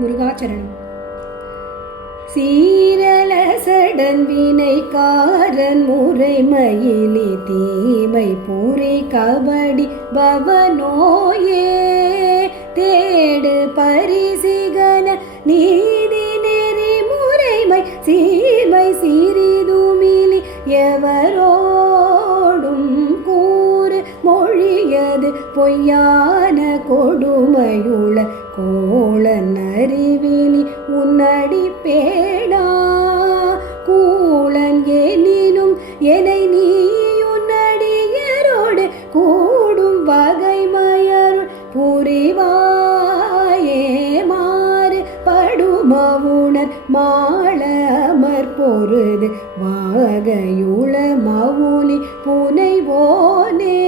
முருகாச்சரணம். சீரலசடன் வினைக்காரன் முறைமயிலி தீமை பூரி கபடி பவனோயே தேடு பரிசிகன நீதி நெறி முறைமை சீர்மை சிறிதுமிலி எவரோடும் கூறு மொழியது பொய்யான கொடுமையுள கோளன் அறிவிலி உன்னடி பேடா கூளன் எனினும் எனை நீயுன்னடியரோடு கூடும் வகைமயருள் புரிவாயே மாறு படுமவுணர் மாள அமர் பொருது வாகையுள மவுலி புனைவோனே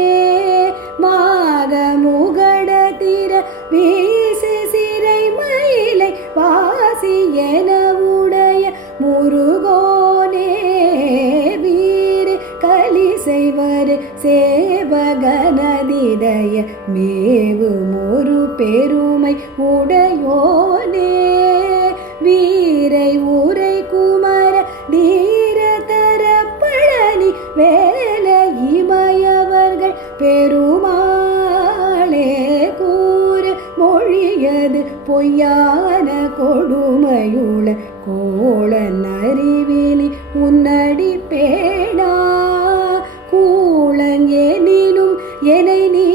மாக முகட திர வீசு சிறை மயிலை வாசி என உடைய முருகோனே வீறு கலி செய்வர் சேவகனதிதய மேவு ஒரு பெருமை உடையோனே வீரை உரை குமர தீர தர பழனி வேல இமயவர்கள் பெருமாளே கூறு மொழியது பொய்யான கொடுமையுள கோளன் அறிவிலி உன்னடி பேடா கூளன் எனினும் எனை நீ